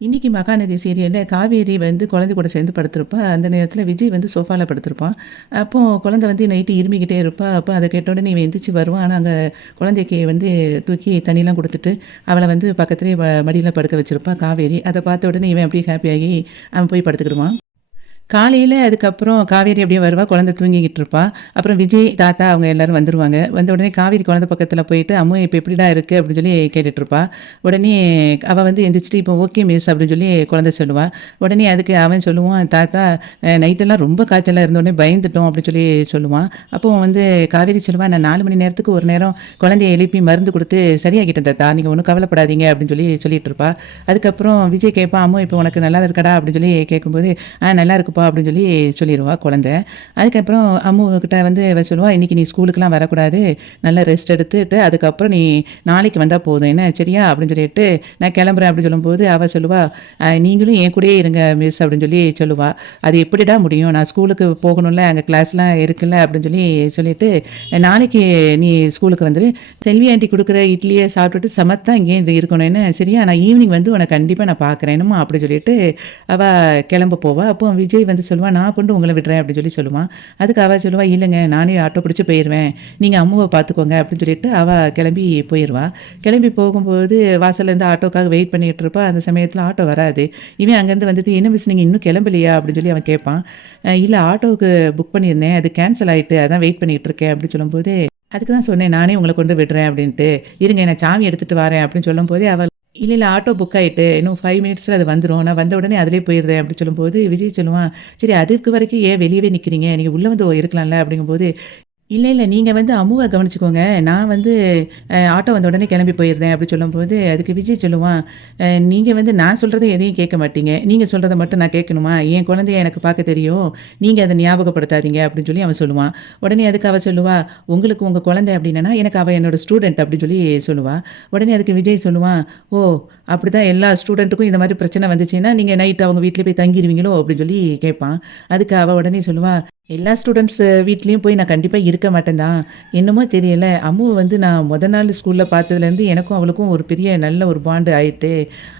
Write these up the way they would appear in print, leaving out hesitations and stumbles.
இன்னைக்கு மகாநதி சீரியல்ல காவேரி வந்து குழந்தை கூட சேர்ந்து படுத்திருப்பா. அந்த நேரத்தில விஜய் வந்து சோஃபால படுத்திருப்பான். அப்போ குழந்தை வந்து நைட்டு இருமிக்கிட்டே இருப்பா. அப்ப அத கேட்ட உடனே இவன் எந்திரிச்சு வருவான். ஆனா அங்க குழந்தைக்கு வந்து தூக்கி தண்ணிலாம் குடுத்துட்டு, அவள வந்து பக்கத்திலேயே மடியில படுக்க வச்சிருப்பா காவேரி. அத பார்த்த உடனே இவன் அப்படியே ஹேப்பியாகி அவன் போய் படுத்துக்கிடுவான். காலையில அதுக்கப்புறம் காவேரி அப்படியே வருவா. குழந்தை தூங்கிக்கிட்டு இருப்பா. அப்புறம் விஜய், தாத்தா அவங்க எல்லாரும் வந்துருவாங்க. வந்த உடனே காவேரி குழந்தை பக்கத்துல போயிட்டு, "அம்மு இப்ப எப்படிடா இருக்கு?" அப்படின்னு சொல்லி கேட்டுட்டு இருப்பா. உடனே அவ வந்து எந்திரிச்சுட்டு, "இப்போ ஓகே மிஸ்" அப்படின்னு சொல்லி குழந்தை சொல்லுவா. உடனே அதுக்கு அவன் சொல்லுவான், "தாத்தா நைட்டெல்லாம் ரொம்ப காய்ச்சலா இருந்தோனே பயந்துட்டோம்" அப்படின்னு சொல்லி சொல்லுவான். அப்போ வந்து காவேரி சொல்லுவா, "நான் 4 மணி நேரத்துக்கு ஒரு நேரம் குழந்தைய எழுப்பி மருந்து குடுத்து சரியாக்கிட்டேன் தாத்தா. நீங்க ஒண்ணும் கவலைப்படாதீங்க" அப்படின்னு சொல்லி சொல்லிட்டு இருப்பா. அதுக்கப்புறம் விஜய் கேட்பான், "அம்மு இப்போ உனக்கு நல்லா இருக்காடா?" அப்படின்னு சொல்லி கேட்கும்போது, நல்லா இருக்குப்பா" அப்படின்னு சொல்லி சொல்லிருவா குழந்தை. அதுக்கப்புறம் அம்மு கிட்ட வந்து இவ சொல்லுவா, "இன்னைக்கு நீ ஸ்கூலுக்குலாம் வரக்கூடாது. நல்லா ரெஸ்ட் எடுத்துட்டு, அதுக்கப்புறம் நீ நாளைக்கு வந்தா போதும். என்ன சரியா?" அப்படின்னு சொல்லிட்டு, "நான் கிளம்புறேன்" அப்படின்னு சொல்லும்போது, அவ சொல்லுவா, நீங்களும் என் கூடயே இருங்க மிஸ்" அப்படின்னு சொல்லி சொல்லுவா. "அது எப்படிடா முடியும்? நான் ஸ்கூலுக்கு போகணும்ல, அங்க கிளாஸ்லாம் இருக்குல்ல" அப்படின்னு சொல்லி சொல்லிட்டு, "நாளைக்கு நீ ஸ்கூலுக்கு வந்துரு. செல்வி ஆன்டி குடுக்குற இட்லிய சாப்பிட்டுட்டு சமத்தா இங்கேயே இருக்கணும். என்ன சரியா? நான் ஈவினிங் வந்து உன்ன கண்டிப்பா நான் பார்க்குறேன். என்னம்மா?" அப்படி சொல்லிட்டு அவ கிளம்ப போவா. அப்போ விஜய் வந்து சொல்லுவான், "நான் கொண்டு உங்கள விடுறேன்" அப்படின்னு சொல்லி சொல்லுவான். அதுக்கு அவ சொல்லுவா, "இல்லங்க நானே ஆட்டோ பிடிச்சு போயிருவேன். நீங்க அம்முவ பார்த்துக்கோங்க" அப்படின்னு சொல்லிட்டு அவ கிளம்பி போயிருவா. கிளம்பி போகும்போது வாசல்லேருந்து ஆட்டோக்காக வெயிட் பண்ணிட்டு இருப்பா. அந்த சமயத்தில ஆட்டோ வராது. இவன் அங்கேருந்து வந்துட்டு, "என்ன மிஸ் நீங்க இன்னும் கிளம்பலையா?" அப்படின்னு சொல்லி அவன் கேட்பான். "இல்ல ஆட்டோவுக்கு புக் பண்ணியிருந்தேன். அது கேன்சல் ஆயிட்டு. அதான் வெயிட் பண்ணிட்டு இருக்கேன்" அப்படின்னு சொல்லும்போது, "அதுக்கு தான் சொன்னேன் நானே உங்கள கொண்டு விடுறேன்" அப்படின்ட்டு. "இருங்க நான் சாவி எடுத்துட்டு வாரேன்" அப்படின்னு சொல்லும்போதே அவ இல்ல, இல்ல ஆட்டோ புக் ஆயிட்டு. இன்னும் 5 மினிட்ஸ்ல அது வந்துரும். நான் வந்த உடனே அதிலயே போயிருதேன் அப்டி சொல்லும்போது, விஜய் சொல்லுவான், "சரி அதுக்கு வரைக்கும் ஏன் வெளியவே நிக்கிறீங்க? நீங்க உள்ள வந்து இருக்கலாம்ல" அப்படிங்கும்போது, "இல்ல, இல்ல. நீங்க வந்து அம்முவ கவனிச்சுக்கோங்க. நான் வந்து ஆட்டோ வந்த உடனே கிளம்பி போயிருந்தேன்" அப்படி சொல்லும்போது, அதுக்கு விஜய் சொல்லுவான், நீங்க வந்து நான் சொல்றத எதையும் கேட்க மாட்டீங்க. நீங்க சொல்றத மட்டும் நான் கேட்கணுமா? என் குழந்தைய எனக்கு பார்க்க தெரியும். நீங்க அத ஞாபகப்படுத்தாதீங்க" அப்படின்னு சொல்லி அவன் சொல்லுவான். உடனே அதுக்கு அவ சொல்லுவா, "உங்களுக்கு உங்க குழந்தை அப்படின்னா, எனக்கு அவ என்னோட ஸ்டூடண்ட்" அப்படின்னு சொல்லி சொல்லுவா. உடனே அதுக்கு விஜய் சொல்லுவான், "ஓ! அப்படிதான் எல்லா ஸ்டூடண்ட்டுக்கும் இந்த மாரி பிரச்சனை வந்துச்சுன்னா, நீங்க நைட் அவங்க வீட்லயே போய் தங்கிருவீங்களோ?" அப்படின்னு சொல்லி கேட்பான். அதுக்கு அவ உடனே சொல்லுவா, எல்லா ஸ்டூடண்ட்ஸ் வீட்லயும் போய் நான் கண்டிப்பா இருக்க மாட்டேன் தான். என்னமோ தெரியல. அம்முவ வந்து நான் நாள் ஸ்கூல்ல பார்த்ததுலேருந்து எனக்கும் அவளுக்கும் ஒரு பெரிய நல்ல ஒரு பாண்ட் ஆயிட்டு.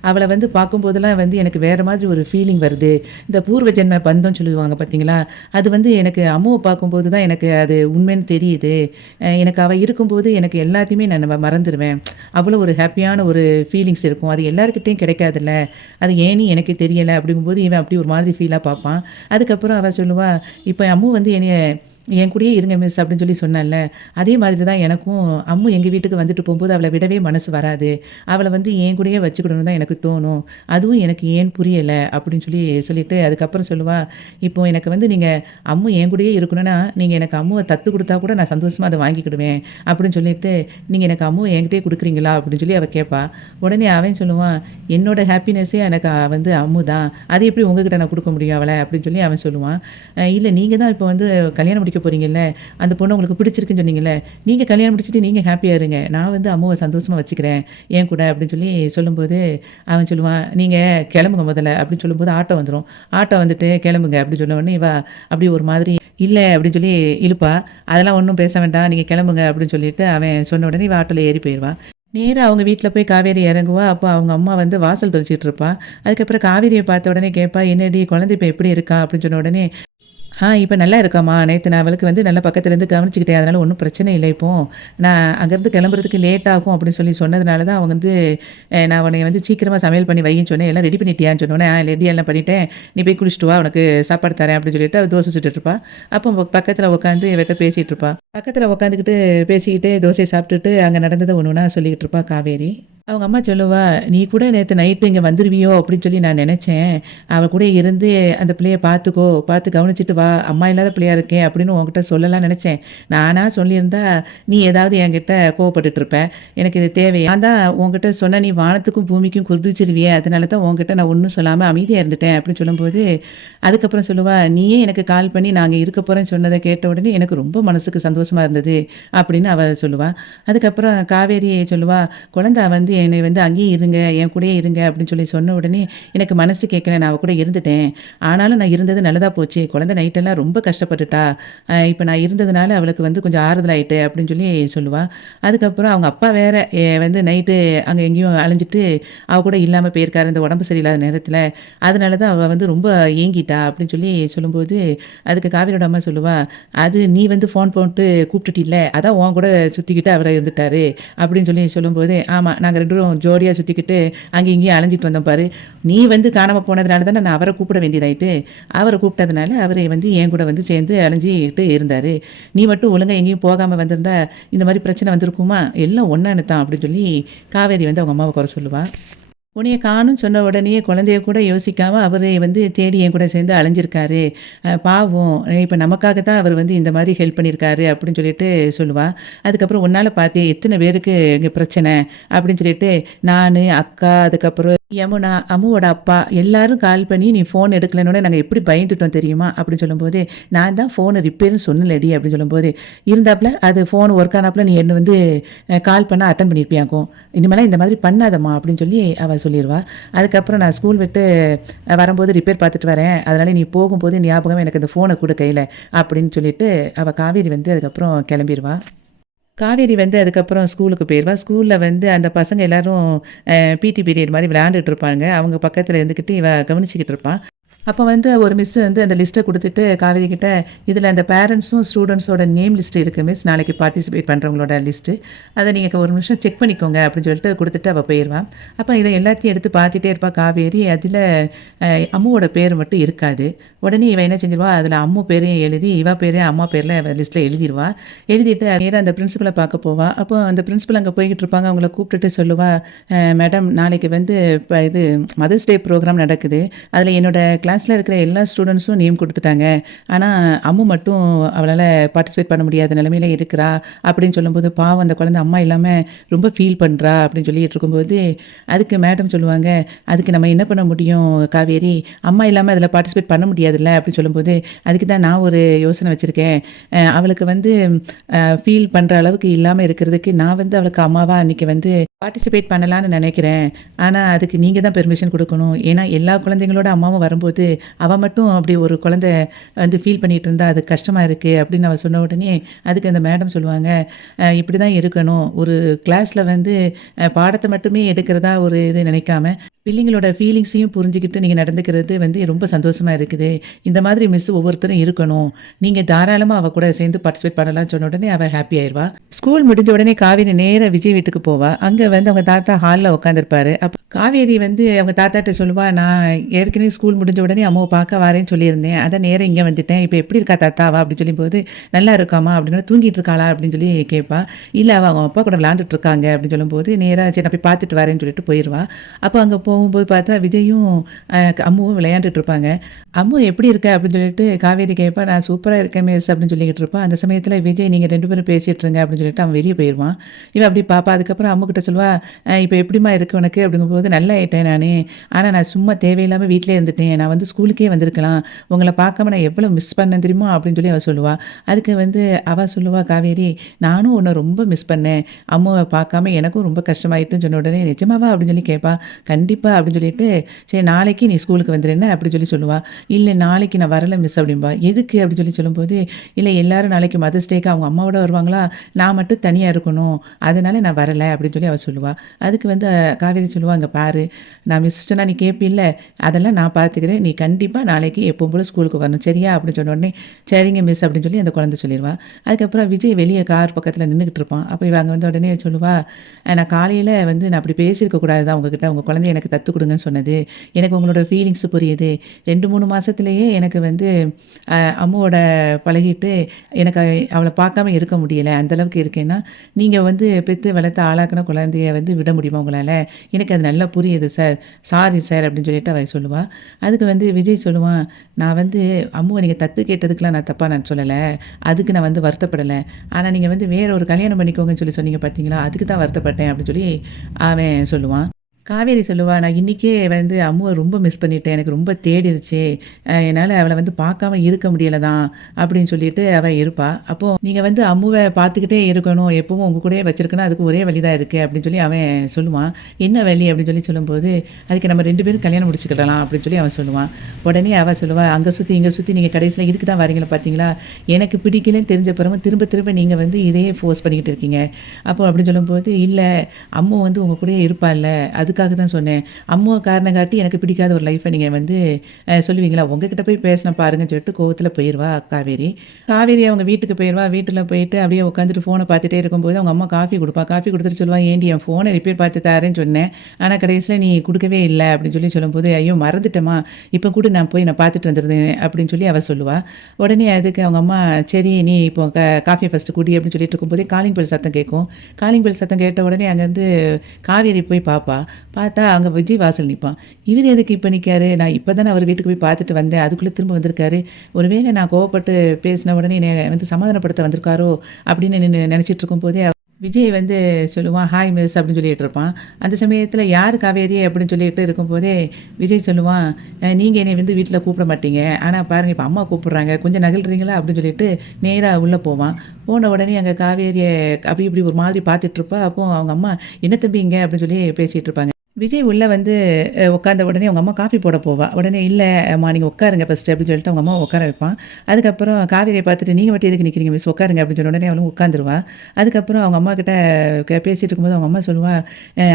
அவள வந்து பார்க்கும்போதெல்லாம் வந்து எனக்கு வேற மாதிரி ஒரு ஃபீலிங் வருது. இந்த பூர்வ ஜென்ம பந்தம்னு சொல்லுவாங்க பார்த்தீங்களா? அது வந்து எனக்கு அம்முவ பார்க்கும்போது தான் எனக்கு அது உண்மைன்னு தெரியுது. எனக்கு அவ இருக்கும்போது எனக்கு எல்லாத்தையுமே நான் மறந்துருவேன். அவ்வளோ ஒரு ஹேப்பியான ஒரு ஃபீலிங்ஸ் இருக்கும். அது எல்லார்கிட்டயும் கிடைக்காதுல்ல. அது ஏன்னு எனக்கு தெரியல." அப்படிங்கும்போது இவன் அப்படி ஒரு மாதிரி ஃபீலா பார்ப்பான். அதுக்கப்புறம் அவ சொல்லுவா, "இப்ப அம்மு வந்து என்னைய என் கூடயே இருங்க மிஸ்" அப்படின்னு சொல்லி சொன்னால்ல. அதே மாதிரி தான் எனக்கும் அம்மு எங்க வீட்டுக்கு வந்துட்டு போம்போது அவள விடவே மனசு வராது. அவள வந்து என் கூடயே வச்சுக்கணும்னு தான் எனக்கு தோணும். அதுவும் எனக்கு ஏன் புரியல அப்படின்னு சொல்லி சொல்லிட்டு அதுக்கப்புறம் சொல்லுவா, "இப்போ எனக்கு வந்து நீங்க அம்மு என் கூடயே இருக்கணும்னா, நீங்க எனக்கு அம்முவ தத்து குடுத்தா கூட நான் சந்தோஷமா அத வாங்கிக்கிடுவேன்" அப்படின்னு சொல்லிட்டு, "நீங்க எனக்கு அம்முவ என்கிட்டயே குடுக்குறீங்களா?" அப்படின்னு சொல்லி அவ கேட்பா. உடனே அவன் சொல்லுவான், "என்னோட ஹேப்பினஸ்ஸே எனக்கு வந்து அம்மு தான். அது எப்படி உங்ககிட்ட நான் குடுக்க முடியும் அவள?" அப்படின்னு சொல்லி அவன் சொல்லுவான். இல்ல நீங்க தான் இப்போ வந்து கல்யாணம் முடிக்க போறீங்கல்ல, அந்த பொண்ணு உங்களுக்கு பிடிச்சிருக்குன்னு சொன்னீங்கல்ல, நீங்க கல்யாணம் முடிச்சுட்டு நீங்க ஹேப்பியா இருங்க. நான் வந்து அம்முவ சந்தோஷமா வச்சுக்கிறேன், என் கூட" அப்படின்னு சொல்லி சொல்லும்போது, அவன் சொல்லுவான், "நீங்க கிளம்புங்க முதல்ல" அப்படின்னு சொல்லும்போது ஆட்டோ வந்துரும். ஆட்டோ வந்துட்டு, "கிளம்புங்க" அப்படின்னு சொன்ன உடனே இவ அப்படியே ஒரு மாதிரி, "இல்ல" அப்படின்னு சொல்லி இழுப்பா. "அதெல்லாம் ஒண்ணும் பேச வேண்டாம். நீங்க கிளம்புங்க" அப்படின்னு சொல்லிட்டு அவன் சொன்ன உடனே இவ ஆட்டோல ஏறி போயிருவா. நேரா அவங்க வீட்ல போய் காவேரி இறங்குவா. அப்போ அவங்க அம்மா வந்து வாசல் தெளிச்சிட்டு இருப்பா. அதுக்கப்புறம் காவேரிய பார்த்த உடனே கேட்பா, "என்னடி குழந்தை இப்ப எப்படி இருக்கா?" அப்படின்னு சொன்ன உடனே, இப்ப நல்லா இருக்காம்மா. நேத்து நான் அவளுக்கு வந்து நல்லா பக்கத்துலேருந்து கவனிச்சுக்கிட்டேன். அதனால ஒண்ணும் பிரச்சனை இல்ல இப்போ. நான் அங்கேருந்து கிளம்புறதுக்கு லேட் ஆகும் அப்படின்னு சொல்லி சொன்னதுனால தான் அவங்க வந்து நான் உன்னைய வந்து சீக்கிரமா சமையல் பண்ணி வையின்னு சொன்னேன். எல்லாம் ரெடி பண்ணிட்டியான்னு சொன்னோனே, ரெடி எல்லாம் பண்ணிட்டேன். நீ போய் குளிச்சுட்டு வா. உனக்கு சாப்பாடு தரேன்" அப்படின்னு சொல்லிட்டு அவ தோசை சுட்டுட்டு இருப்பா. அப்போ பக்கத்துல உட்காந்து இவட்ட பேசிட்டு இருப்பா. பக்கத்துல உட்காந்துக்கிட்டு பேசிக்கிட்டே தோசைய சாப்பிட்டுட்டு அங்க நடந்தத ஒண்ணு ஒண்ணா சொல்லிக்கிட்டு இருப்பா காவேரி. அவங்க அம்மா சொல்லுவா, "நீ கூட நேத்து நைட்டு இங்க வந்துருவியோ அப்படின்னு சொல்லி நான் நெனச்சேன். அவ கூட இருந்து அந்த பிள்ளைய பார்த்துக்கோ, பார்த்து கவனிச்சுட்டு வா. அம்மா இல்லாத பிள்ளையா இருக்கே அப்படின்னு உன்கிட்ட சொல்லலாம்னு நெனச்சேன். நானா சொல்லியிருந்தா, நீ ஏதாவது என்கிட்ட கோவப்பட்டுட்டு இருப்ப. எனக்கு இது தேவையா? நான் தான் உன்கிட்ட சொன்னேன், நீ வானத்துக்கும் பூமிக்கும் குதிச்சிருவியே. அதனால தான் உன்கிட்ட நான் ஒண்ணும் சொல்லாம அமைதியா இருந்துட்டேன்" அப்படின்னு சொல்லும்போது, அதுக்கப்புறம் சொல்லுவா, "நீயே எனக்கு கால் பண்ணி நான் அங்க இருக்க போறேன்னு சொன்னத கேட்ட உடனே எனக்கு ரொம்ப மனசுக்கு சந்தோஷமா இருந்தது" அப்படின்னு அவ சொல்லுவா. அதுக்கப்புறம் காவேரி சொல்லுவா, "குழந்தை வந்து என்னை வந்து அங்கேயே இருங்க, என் கூடயே இருங்க" அப்படின்னு சொல்லி சொன்ன உடனே, எனக்கு மனசு கேட்கல. நான் அவ கூட இருந்துட்டேன். ஆனாலும் நான் இருந்தது நல்லதா போச்சு. குழந்தை நைட் நைட்டெல்லாம் ரொம்ப கஷ்டப்பட்டுட்டா. இப்ப நான் இருந்ததுனால அவளுக்கு வந்து கொஞ்சம் ஆறுதல் ஆயிட்டு அப்படின்னு சொல்லி சொல்லுவா. அதுக்கப்புறம் அவங்க அப்பா வேற வந்து நைட்டு அங்க எங்கேயும் அலைஞ்சுட்டு அவ கூட இல்லாம போயிருக்காரு இந்த உடம்பு சரியில்லாத நேரத்தில. அதனால தான் அவ வந்து ரொம்ப ஏங்கிட்டா அப்படின்னு சொல்லி சொல்லும்போது, அதுக்கு காவேரியோட அம்மா சொல்லுவா, "அது நீ வந்து ஃபோன் போட்டு கூப்பிட்டுட்டில்ல, அதான் உன் கூட சுத்திக்கிட்டு அவரு இருந்துட்டாரு." அப்படின்னு சொல்லி சொல்லும்போது, "ஆமா, நாங்க 2 பேரும் ஜோடியா சுத்திக்கிட்டு அங்கேயும் இங்கேயும் அலைஞ்சிட்டு வந்தோம் பாரு. நீ வந்து காணாம போனதுனால தானே நான் அவர கூப்பிட வேண்டியதாயிட்டு. அவர கூப்பிட்டதுனால அவரு வந்து என் கூட வந்து சேர்ந்து அலைஞ்சிட்டு இருந்தாரு. நீ மட்டும் ஒழுங்கா எங்கேயும் போகாம வந்திருந்தா, இந்த மாரி பிரச்சனை வந்திருக்குமா? எல்லாம் ஒண்ணான்னு தான்." அப்படின்னு சொல்லி காவேரி வந்து அவங்க அம்மாவ குறை சொல்லுவா. உன்னைய காணோம்னு சொன்ன உடனேயே குழந்தைய கூட யோசிக்காம அவரு வந்து தேடி என் கூட சேர்ந்து அலைஞ்சிருக்காரு. பாவம் இப்ப நமக்காக தான் அவர் வந்து இந்த மாரி ஹெல்ப் பண்ணியிருக்காரு அப்படின்னு சொல்லிட்டு சொல்லுவா. அதுக்கப்புறம் உன்னால பார்த்தே எத்தன பேருக்கு இங்க பிரச்சனை அப்படின்னு சொல்லிட்டு நானு, அக்கா, அதுக்கப்புறம் யமுனா, அம்முவோட அப்பா எல்லாரும் கால் பண்ணி நீ ஃபோன் எடுக்கலன்னோனே நாங்க எப்படி பயந்துட்டோம் தெரியுமா? அப்படின்னு சொல்லும்போது, நான் தான் ஃபோன ரிப்பேர்ன்னு சொன்னேன்லடி அப்படின்னு சொல்லும்போது, இருந்தாப்புல அது ஃபோன் ஒர்க் ஆனாப்புல நீ என்ன வந்து கால் பண்ணா அட்டெண்ட் பண்ணியிருப்பியாக்கும். இனிமேலாம் இந்த மாதிரி பண்ணாதம்மா அப்படின்னு சொல்லி அவ சொல்லிருவா. அதுக்கப்புறம் நான் ஸ்கூல் விட்டு வரும்போது ரிப்பேர் பார்த்துட்டு வரேன். அதனால நீ போகும்போது ஞாபகமா எனக்கு இந்த ஃபோன குடு கையில அப்படின்னு சொல்லிட்டு அவ காவேரி வந்து அதுக்கப்புறம் கிளம்பிருவா. காவேரி வந்து அதுக்கப்புறம் ஸ்கூலுக்கு போயிருவா. ஸ்கூல்ல வந்து அந்த பசங்க எல்லாரும் பிடி பீரியட் மாரி விளையாண்டுட்டு இருப்பாங்க. அவங்க பக்கத்துல இருந்துகிட்டு இவ கவனிச்சுக்கிட்டு இருப்பா. அப்ப வந்து ஒரு மிஸ் வந்து அந்த லிஸ்ட்ட குடுத்துட்டு காவேரி கிட்ட, "இதுல அந்த பேரண்ட்ஸும், ஸ்டூடண்ட்ஸோட நேம் லிஸ்ட் இருக்கு மிஸ். நாளைக்கு பார்ட்டிசிபேட் பண்றவங்களோட லிஸ்ட்டு. அத நீங்க ஒரு நிமிஷம் செக் பண்ணிக்கோங்க." அப்படின்னு சொல்லிட்டு குடுத்துட்டு அவ போயிருவா. அப்ப இத எல்லாத்தையும் எடுத்து பார்த்துட்டே இருப்பா காவேரி. அதுல அ அம்முவோட பேர் மட்டும் இருக்காது. உடனே இவ என்ன செஞ்சுருவா, அதுல அம்மு பேரையும் எழுதி, இவ பேரையும் அம்மா பேர்ல லிஸ்ட்ல எழுதிருவா. எழுதிட்டு நேரா அந்த பிரின்சிபல பார்க்க போவா. அப்போ அந்த பிரின்சிபல் அங்க போய்க்கிட்டு இருப்பாங்க. அவங்கள கூப்பிட்டுட்டு சொல்லுவா, மேடம் நாளைக்கு வந்து இப்ப இது மதர்ஸ் டே ப்ரோகிராம் நடக்குது. அதில என்னோட கிளாஸ்ல இருக்கிற எல்லா ஸ்டூடண்ட்ஸும் நேம் குடுத்துட்டாங்க. ஆனா, அம்மு மட்டும் அவளால பார்ட்டிசிபேட் பண்ண முடியாத நிலைமையில இருக்கிறா. அப்படின்னு சொல்லும்போது, பாவம் அந்த குழந்தை அம்மா இல்லாம ரொம்ப ஃபீல் பண்றா அப்படின்னு சொல்லிட்டு இருக்கும்போது, அதுக்கு மேடம் சொல்லுவாங்க, "அதுக்கு நம்ம என்ன பண்ண முடியும் காவேரி? அம்மா இல்லாம அதில பார்ட்டிசிபேட் பண்ண முடியாதுல்ல." அப்படின்னு சொல்லும்போது, "அதுக்கு தான் நான் ஒரு யோசனை வச்சிருக்கேன். அவளுக்கு வந்து ஃபீல் பண்ற அளவுக்கு இல்லாம இருக்கிறதுக்கு, நான் வந்து அவளுக்கு அம்மாவா அன்னைக்கு வந்து பார்ட்டிசிபேட் பண்ணலான்னு நெனைக்கிறேன். ஆனா, அதுக்கு நீங்க தான் பெர்மிஷன் குடுக்கணும். ஏன்னா, எல்லா குழந்தைங்களோட அம்மாவும் வரும்போது, அவ மட்டும் அப்படி ஒரு குழந்தை வந்து ஃபீல் பண்ணிட்டு இருந்தா, அது கஷ்டமா இருக்கு." அப்படின்னு அவ சொன்ன உடனே, அதுக்கு அந்த மேடம் சொல்லுவாங்க, இப்படி தான் இருக்கணும். ஒரு கிளாஸ்ல வந்து பாடத்த மட்டுமே எடுக்கிறதா ஒரு இது நினைக்காம, பிள்ளைங்களோட ஃபீலிங்ஸையும் புரிஞ்சுகிட்டு நீங்க நடந்துக்கிறது வந்து ரொம்ப சந்தோஷமா இருக்குது. இந்த மாதிரி மிஸ் ஒவ்வொருத்தரும் இருக்கணும். நீங்க தாராளமா அவ கூட சேர்ந்து பார்ட்டிசிபேட் பண்ணலாம்னு சொன்ன உடனே அவ ஹாப்பி ஆயிருவா. ஸ்கூல் முடிஞ்ச உடனே காவேரி நேரா விஜய் வீட்டுக்கு போவா. அங்க வந்து அவங்க தாத்தா ஹால்ல உட்காந்துருப்பாரு. அப்ப காவேரி வந்து அவங்க தாத்தாட்ட சொல்லுவா, "நான் ஏற்கனவே ஸ்கூல் முடிஞ்ச உடனே அம்மாவ பார்க்க வரேன்னு சொல்லியிருந்தேன். அதான் நேரா இங்க வந்துட்டேன். இப்ப எப்படி இருக்கா தாத்தா அவ?" அப்படின்னு சொல்லும்போது, "நல்லா இருக்காம்மா." அப்படின்னா, "தூங்கிட்டு இருக்காளா?" அப்படின்னு சொல்லி கேட்பா. "இல்ல அவ அவங்க அப்பா கூட விளையாண்டுட்டு இருக்காங்க." அப்படின்னு சொல்லும்போது, நேரா "சரி நான் போய் பார்த்துட்டு வரேன்னு" சொல்லிட்டு போயிருவா. அப்ப அங்க போகும்போது பார்த்தா விஜயும், அ அம்முவும் விளையாண்டுட்டு இருப்பாங்க. "அம்மு எப்படி இருக்க?" அப்படின்னு சொல்லிட்டு காவேரி கேட்பா. "நான் சூப்பரா இருக்கேன் மிஸ்." அப்படின்னு சொல்லிக்கிட்டு இருப்பா. அந்த சமயத்துல விஜய், "நீங்க 2 பேரும் பேசிட்டு இருங்க." அப்படின்னு சொல்லிட்டு அவன் வெளிய போயிருவான். இவ அப்படி பாப்பா. அதுக்கப்புறம் அம்முகிட்ட சொல்லுவா, "இப்ப எப்படிம்மா இருக்கு உனக்கு?" அப்படிங்கும்போது, "நல்லா ஆயிட்டேன் நானு. ஆனா நான் சும்மா தேவையில்லாம வீட்லயே இருந்துட்டேன். நான் வந்து ஸ்கூலுக்கே வந்திருக்கலாம். உங்கள பார்க்காம நான் எவ்வளோ மிஸ் பண்ணேன் தெரியுமா?" அப்படின்னு சொல்லி அவ சொல்லுவா. அதுக்கு வந்து அவ சொல்லுவா காவேரி, "நானும் உன்ன ரொம்ப மிஸ் பண்ணேன். அம்மாவ பார்க்காம எனக்கும் ரொம்ப கஷ்டமாயிட்டுன்னு" சொன்ன உடனே, "நிஜமாவா?" அப்படின்னு சொல்லி கேட்பா. "கண்டிப்பா." அப்படின்னு சொல்லிட்டு, "சரி நாளைக்கு நீ ஸ்கூலுக்கு வந்துரு என்ன?" அப்படின்னு சொல்லி சொல்லுவா. "இல்ல நாளைக்கு நான் வரல மிஸ்." அப்படிம்பா. "எதுக்கு?" அப்படின்னு சொல்லி சொல்லும்போது, "இல்ல எல்லாரும் நாளைக்கு மதர்ஸ் டேக்கு அவங்க அம்மாவோட வருவாங்களா, நான் மட்டும் தனியா இருக்கணும். அதனால நான் வரல." அப்படின்னு சொல்லி அவ சொல்லுவா. அதுக்கு வந்து காவேரி சொல்லுவா, "இங்க பாரு, நான் மிஸ் சொன்னா நீ கேட்பில்ல, அதெல்லாம் நான் பார்த்துக்கிறேன். நீ கண்டிப்பா நாளைக்கு எப்பவும் போல ஸ்கூலுக்கு வரணும். சரியா?" அப்படின்னு சொன்ன உடனே, "சரிங்க மிஸ்." அப்படின்னு சொல்லி அந்த குழந்தை சொல்லிருவா. அதுக்கப்புறம் விஜய் வெளிய கார் பக்கத்துல நின்னுகிட்டு இருப்பான். அப்ப இவ அங்க வந்த உடனே சொல்லுவா, நான் காலையில வந்து நான் அப்படி பேசியிருக்க கூடாது தான் உங்ககிட்ட. உங்க குழந்தைய எனக்கு தத்து குடுங்கன்னு சொன்னது. எனக்கு உங்களோட ஃபீலிங்ஸ் புரியுது. 2, 3 மாசத்திலேயே எனக்கு வந்து அம்முவோட பழகிட்டு எனக்கு அவள பார்க்காம இருக்க முடியல. அந்த அளவுக்கு இருக்கேன்னா, நீங்க வந்து பெத்து வளர்த்து ஆளாக்குன குழந்தைய வந்து விட முடியுமா உங்களால? எனக்கு அது நல்லா புரியுது சார். Sorry sir." அப்படின்னு சொல்லிட்டு அவ சொல்லுவா. அதுக்கு வந்து விஜய் சொல்லுவான், "நான் வந்து அம்முவ நீங்க தத்து கேட்டதுக்குலாம் நான் தப்பா நான் சொல்லல. அதுக்கு நான் வந்து வருத்தப்படல. ஆனா நீங்க வந்து வேற ஒரு கல்யாணம் பண்ணிக்கோங்கன்னு சொல்லி சொன்னீங்க பார்த்தீங்களா? அதுக்கு தான் வருத்தப்பட்டேன்." அப்படின்னு சொல்லி அவன் சொல்லுவான். காவேரி சொல்லுவா, "நான் இன்னைக்கே வந்து அம்முவ ரொம்ப மிஸ் பண்ணிட்டேன். எனக்கு ரொம்ப தேடிருச்சு. என்னால அவள வந்து பார்க்காம இருக்க முடியல தான்." அப்படின்னு சொல்லிட்டு அவ இருப்பா. அப்போ "நீங்க வந்து அம்முவ பார்த்துக்கிட்டே இருக்கணும். எப்பவும் உங்க கூடயே வச்சிருக்கணும். அதுக்கு ஒரே வழி தான் இருக்கு." அப்படின்னு சொல்லி அவன் சொல்லுவான். "என்ன வழி?" அப்படின்னு சொல்லி சொல்லும்போது, "அதுக்கு நம்ம 2 பேரும் கல்யாணம் முடிச்சுக்கிடலாம்." அப்படின்னு சொல்லி அவன் சொல்லுவான். உடனே அவ சொல்லுவா, "அங்க சுத்தி, இங்க சுத்தி நீங்க கடைசியில இதுக்கு தான் வரீங்களா பார்த்தீங்களா? எனக்கு பிடிக்கலன்னு தெரிஞ்ச பிறகும் திரும்ப திரும்ப நீங்க வந்து இதையே ஃபோர்ஸ் பண்ணிக்கிட்டு இருக்கீங்க." அப்போ அப்படின்னு சொல்லும்போது, "இல்ல அம்மு வந்து உங்க கூடயே இருப்பாள்ல. அதுக்காக தான் சொன்னேன். அம்முவ காரணம் காட்டி எனக்கு பிடிக்காத ஒரு லைஃப்ப நீங்க வந்து சொல்லுவீங்களா? உங்ககிட்ட போய் பேசினேன் பாருங்கன்னு சொல்லிட்டு கோவத்துல போயிருவா காவேரி. காவேரி அவங்க வீட்டுக்கு போயிருவா. வீட்டுல போயிட்டு அப்படியே உட்காந்துட்டு ஃபோன பார்த்துட்டே இருக்கும்போது அவங்க அம்மா காஃபி குடுப்பா. காஃபி குடுத்துட்டு சொல்லுவா, "ஏன்டி என் ஃபோன ரிப்பேர் பார்த்து தாரேன்னு சொன்னேன். ஆனா கடைசியில நீ குடுக்கவே இல்ல." அப்படின்னு சொல்லி சொல்லும்போது, "ஐயோ! மறந்துட்டேம்மா. இப்ப குடு நான் போய் நான் பார்த்துட்டு வந்துருந்தேன்." அப்படின்னு சொல்லி அவ சொல்லுவா. உடனே அதுக்கு அவங்க அம்மா, "சரி நீ இப்போ காஃபிய ஃபர்ஸ்ட்டு குடி." அப்படின்னு சொல்லிட்டு இருக்கும்போதே காலிங் பெல் சத்தம் கேட்கும். காலிங் பெல் சத்தம் கேட்ட உடனே அங்கேருந்து காவேரி போய் பார்ப்பா. பார்த்தா அங்க விஜய் வாசல் நிப்பான். இவரு எதுக்கு இப்ப நிக்காரு? நான் இப்ப தானே அவர் வீட்டுக்கு போய் பார்த்துட்டு வந்தேன். அதுக்குள்ள திரும்ப வந்திருக்காரு. ஒருவேளை நான் கோவப்பட்டு பேசின உடனே என்னைய வந்து சமாதானப்படுத்த வந்திருக்காரோ! அப்படின்னு நினைச்சிட்டு இருக்கும்போதே, விஜய் வந்து சொல்லுவான், "ஹாய் மிஸ்" அப்படின்னு சொல்லிட்டு இருப்பான். அந்த சமயத்தில யார் காவேரி அப்படின்னு சொல்லிட்டு இருக்கும்போதே, விஜய் சொல்லுவான், நீங்க என்னைய வந்து வீட்ல கூப்பிட மாட்டீங்க. ஆனா பாருங்க இப்ப அம்மா கூப்பிடுறாங்க. கொஞ்சம் நகல்றீங்களா?" அப்படின்னு சொல்லிட்டு நேரா உள்ள போவான். போன உடனே அங்க காவேரிய அப்படி இப்படி ஒரு மாதிரி பார்த்துட்டு இருப்பா. அப்போ அவங்க அம்மா, "என்ன தம்பி இங்க?" அப்படின்னு சொல்லி பேசிட்டு இருப்பாங்க. விஜய் உள்ள வந்து உட்காந்த உடனே அவங்க அம்மா காஃபி போட போவா. உடனே "இல்ல அம்மா நீங்க உட்காருங்க ஃபர்ஸ்ட்டு" அப்படின்னு சொல்லிட்டு அவங்க அம்மாவ உட்கார வைப்பான். அதுக்கப்புறம் காவேரியை பார்த்துட்டு, "நீங்க மட்டும் எதுக்கு நிக்கிறீங்க மிஸ் உட்காருங்க" அப்படின்னு சொன்ன உடனே அவளும் உட்காந்துருவா. அதுக்கப்புறம் அவங்க அம்மாகிட்ட பேசிட்டு இருக்கும்போது அவங்க அம்மா சொல்லுவா,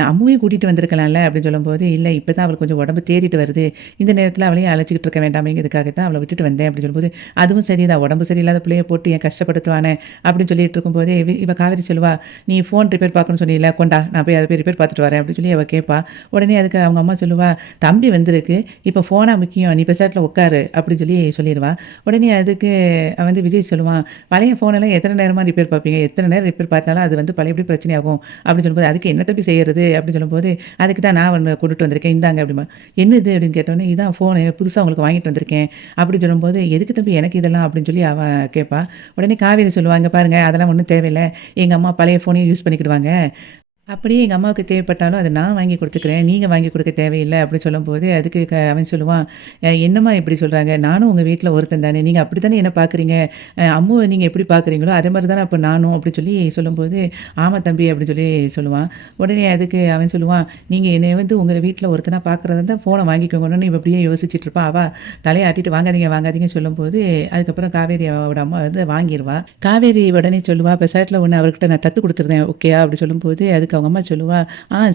அம்முவையும் கூட்டிட்டு வந்திருக்கலாம்ல" அப்படின்னு சொல்லும்போது, "இல்ல இப்ப தான் அவளுக்கு கொஞ்சம் உடம்பு தேறிட்டு வருது. இந்த நேரத்தில அவளையும் அழைச்சுக்கிட்டு இருக்க வேண்டாமேங்கிறதுக்காக தான் அவள விட்டுட்டு வந்தேன்" அப்படின்னு சொல்லும்போது, "அதுவும் சரிதான். உடம்பு சரியில்லாத பிள்ளைய போட்டு ஏன் கஷ்டப்படுத்துவானே" அப்படின்னு சொல்லிட்டு இருக்கும்போதே, இவ காவேரி சொல்லுவா, "நீ ஃபோன் ரிப்பேர் பார்க்கணும்னு சொன்னீல்ல, கொண்டா நான் போய் அத போய் ரிப்பேர் பார்த்துட்டு வரேன்" அப்படின்னு சொல்லி அவ கேட்பா. உடனே அதுக்கு அவங்க அம்மா சொல்லுவா, "தம்பி வந்திருக்கு. இப்ப ஃபோனா முக்கியம். நீ பெசாட்ல உட்காரு" அப்படின்னு சொல்லி சொல்லிருவா. உடனே அதுக்கு வந்து விஜய் சொல்லுவான், "பழைய ஃபோனெல்லாம் எத்தன நேரமா ரிப்பேர் பார்ப்பீங்க? எத்தன நேரம் ரிப்பேர் பார்த்தாலும் அது வந்து பழையபடி பிரச்சனையாகும்" அப்படின்னு சொல்லும்போது, "அதுக்கு என்ன தம்பி செய்யறது?" அப்படின்னு சொல்லும்போது, "அதுக்கு தான் நான் ஒண்ணு கொண்டுட்டு வந்திருக்கேன். இந்தாங்க" அப்படிம்பா. "என்னது?" அப்படின்னு கேட்டோனே, "இதான் ஃபோனு. புதுசா உங்களுக்கு வாங்கிட்டு வந்திருக்கேன்" அப்படின்னு சொல்லும்போது, "எதுக்கு தம்பி எனக்கு இதெல்லாம்?" அப்படின்னு சொல்லி அவ கேட்பா. உடனே காவேரி சொல்லுவா, "இங்க பாருங்க அதெல்லாம் ஒண்ணும் தேவையில்ல. எங்க அம்மா பழைய ஃபோனையும் யூஸ் பண்ணிக்கிடுவாங்க. அப்படியே எங்க அம்மாவுக்கு தேவைப்பட்டாலும் அத நான் வாங்கி குடுத்துக்கிறேன். நீங்க வாங்கி குடுக்க தேவையில்ல" அப்படி சொல்லும்போது, அதுக்கு அவன் சொல்லுவான், என்னம்மா இப்படி சொல்றாங்க? நானும் உங்க வீட்ல ஒருத்தன் தானே. நீங்க அப்படி தானே என்ன பார்க்குறீங்க. அம்முவ நீங்க எப்படி பார்க்குறீங்களோ, அதே மாரி தானே அப்ப நானும்" அப்படி சொல்லி சொல்லும்போது, "ஆமா தம்பி" அப்படின்னு சொல்லி சொல்லுவான். உடனே அதுக்கு அவன் சொல்லுவான், "நீங்க என்னைய வந்து உங்க வீட்ல ஒருத்தனா பார்க்குறதா இருந்தா ஃபோன வாங்கிக்கோங்கன்னு" இவ அப்படியே யோசிச்சுட்டு இருப்பா. அவ தலைய ஆட்டிட்டு "வாங்காதீங்க, வாங்காதீங்கன்னு" சொல்லும்போது, அதுக்கப்புறம் காவேரி அவளோட அம்மா வந்து வாங்கிருவா. காவேரி உடனே சொல்லுவா, "பெசாட்ல ஒண்ணு அவர்கிட்ட நான் தத்து குடுத்துருந்தேன். ஓகேயா?" அப்படி சொல்லும்போது, அதுக்கு அவங்க அம்மா சொல்லுவா,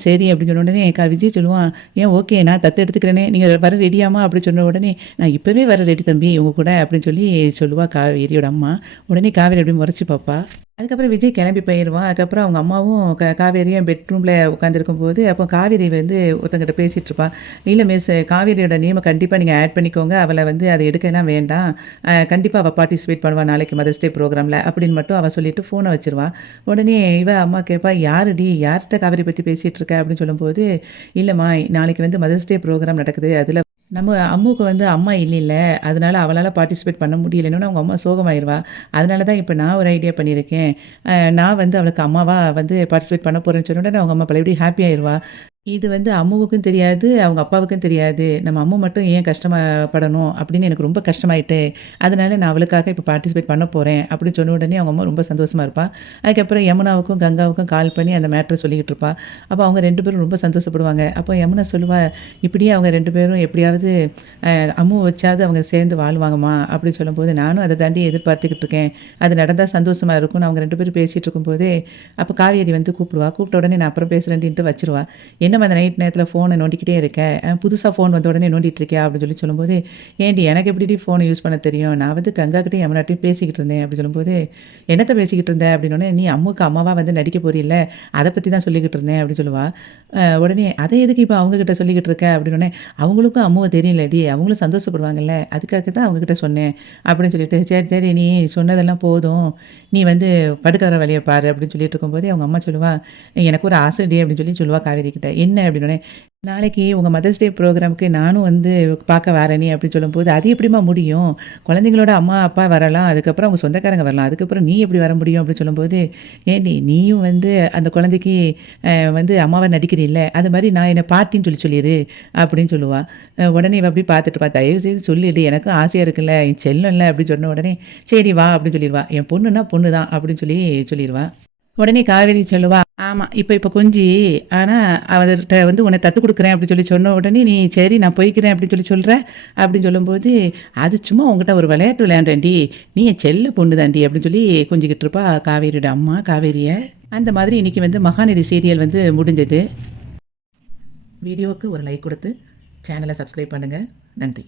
சரி" அப்படின்னு சொன்ன உடனே விஜய் சொல்லுவான், "ஏன் ஓகே நான் தத்து எடுத்துக்கிறேனே, நீங்க வர ரெடியாம்மா?" அப்படி சொன்ன உடனே, "நான் இப்பவே வர ரெடி தம்பி உங்க கூட" அப்படின்னு சொல்லி சொல்லுவா காவேரியோட அம்மா. உடனே காவேரி அப்படியே முறைச்சு பார்ப்பா. அதுக்கப்புறம் விஜய் கிளம்பி போயிருவான். அதுக்கப்புறம் அவங்க அம்மாவும் காவேரியும் பெட்ரூம்ல உட்காந்துருக்கும்போது, அப்போ காவேரி வந்து ஒருத்தவங்ககிட்ட பேசிட்டு இருப்பா. "இல்ல மிஸ் காவேரியோட நேம கண்டிப்பா நீங்க ஆட் பண்ணிக்கோங்க. அவள வந்து அத எடுக்கலாம் வேண்டாம். கண்டிப்பா அவ பார்ட்டிசிபேட் பண்ணுவா நாளைக்கு மதர்ஸ் டே ப்ரோகிராம்ல" அப்படின்னு மட்டும் அவ சொல்லிட்டு ஃபோன வச்சுருவா. உடனே இவ அம்மா கேட்பா, "யாருடி? யார்ட்ட காவேரி பத்தி பேசிட்டு இருக்க?" அப்படின்னு சொல்லும்போது, "இல்லம்மா நாளைக்கு வந்து மதர்ஸ் டே ப்ரோகிராம் நடக்குது. அதுல நம்ம அம்முக்கு வந்து அம்மா இல்லைல்ல. அதனால அவளால பார்ட்டிசிபேட் பண்ண முடியலன்னோனே அவங்க அம்மா சோகமாயிருவா. அதனால தான் இப்ப நான் ஒரு ஐடியா பண்ணியிருக்கேன். நான் வந்து அவளுக்கு அம்மாவா வந்து பார்ட்டிசிபேட் பண்ண போறேன்னு சொன்ன உடனே அவங்க அம்மா பழையபடி ஹாப்பி ஆயிருவா. இது வந்து அம்முவுக்கும் தெரியாது, அவங்க அப்பாவுக்கும் தெரியாது. நம்ம அம்மு மட்டும் ஏன் கஷ்டப்படணும் அப்படின்னு எனக்கு ரொம்ப கஷ்டமாயிட்டு. அதனால நான் அவளுக்காக இப்ப பார்ட்டிசிபேட் பண்ண போறேன் அப்படின்னு சொன்ன உடனே அவங்க அம்மா ரொம்ப சந்தோஷமா இருப்பா. அதுக்கப்புறம் யமுனாவுக்கும், கங்காவுக்கும் கால் பண்ணி அந்த மேட்டர சொல்லிக்கிட்டு இருப்பா. அப்போ அவங்க 2 பேரும் ரொம்ப சந்தோஷப்படுவாங்க. அப்போ யமுனா சொல்லுவா, "இப்படியே அவங்க 2 பேரும் எப்படியாவது அம்முவ வச்சாவது அவங்க சேர்ந்து வாழ்வாங்கம்மா" அப்படின்னு சொல்லும்போது, நானும் அத தாண்டி எதிர்பார்த்துக்கிட்டு இருக்கேன். அது நடந்தா சந்தோஷமா இருக்கும்னு அவங்க 2 பேரும் பேசிட்டு இருக்கும்போதே, அப்போ காவேரி வந்து கூப்பிடுவா. கூப்பிட்ட உடனே நான் அப்புறம் பேசுறேன்டின்ட்டு வச்சுருவா. "என்னம்மா இந்த நைட் நேரத்தில ஃபோன நோண்டிக்கிட்டே இருக்க? புதுசா ஃபோன் வந்த உடனே நோண்டிட்டு இருக்கியா?" அப்படின்னு சொல்லி சொல்லும்போது, "ஏன்டி எனக்கு எப்படிடி ஃபோன யூஸ் பண்ண தெரியும்? நான் வந்து கங்காகிட்டயும் யமுனாட்டயும் பேசிக்கிட்டு இருந்தேன்" அப்படின்னு சொல்லும்போது, "என்னத்த பேசிக்கிட்டு இருந்த?" அப்படின்னோனே, "நீ அம்முக்கு அம்மாவா வந்து நடிக்க போறீல்ல, அத பத்தி தான் சொல்லிக்கிட்டு இருந்தேன்" அப்படின்னு சொல்லுவா. உடனே "அத எதுக்கு இப்ப அவங்க கிட்ட சொல்லிக்கிட்டு இருக்க?" அப்படின்னோனே, "அவங்களுக்கும் அம்முவ தெரியும்லடி, அவங்களும் சந்தோஷப்படுவாங்கல்ல, அதுக்காக தான் அவங்க கிட்ட சொன்னேன்" அப்படின்னு சொல்லிட்டு, "சரி, சரி நீ சொன்னதெல்லாம் போதும். நீ வந்து படுக்க வர வழிய பாரு" அப்படின்னு சொல்லிட்டு இருக்கும்போதே அவங்க அம்மா சொல்லுவா, "எனக்கு ஒரு ஆசைடி" அப்படின்னு சொல்லி சொல்லுவா காவேரி கிட்ட. என்ன அப்படின்னோடனே, நாளைக்கு உங்கள் மதர்ஸ் டே ப்ரோக்ராமுக்கு நானும் வந்து பார்க்க வரேனே அப்படின்னு சொல்லும்போது, அது எப்படிம்மா முடியும்? குழந்தைங்களோட அம்மா, அப்பா வரலாம். அதுக்கப்புறம் அவங்க சொந்தக்காரங்க வரலாம். அதுக்கப்புறம் நீ எப்படி வர முடியும்? அப்படின்னு சொல்லும்போது, ஏன்டி நீயும் வந்து அந்த குழந்தைக்கு வந்து அம்மாவா நடிக்கிறீல்ல, அது மாரி நான் என்ன பாட்டின்னு சொல்லிரு அப்படின்னு சொல்லுவா. உடனே இவ அப்படி பார்த்துட்டுப்பா, தயவு செய்து சொல்லிடு எனக்கும் ஆசையா இருக்குல்ல, என் செல்லம்ல அப்படின்னு சொன்ன உடனே, சரி வா அப்படின்னு சொல்லிருவா. என் பொண்ணுன்னா பொண்ணு தான் அப்படின்னு சொல்லிருவா. உடனே காவேரி சொல்லுவா, ஆமா. இப்ப கொஞ்சி, ஆனா அவர்ட்ட வந்து உன்ன தத்து குடுக்குறேன் அப்டி சொன்ன உடனே, நீ சரி நான் போய்க்கிறேன் அப்டின்னு சொல்ற? அப்டின்னு சொல்லும்போது, அது சும்மா உன்கிட்ட ஒரு விளையாட்டு விளையாண்டேன்டி. நீ என் செல்ல பொண்ணு தான்டி அப்டின்னு சொல்லி கொஞ்சிக்கிட்டு இருப்பா காவேரியோட அம்மா காவேரிய. அந்த மாதிரி இன்னைக்கு வந்து மகாநதி சீரியல் வந்து முடிஞ்சது. வீடியோவுக்கு ஒரு லைக் குடுத்து, சேனல சப்ஸ்கிரைப் பண்ணுங்க. நன்றி.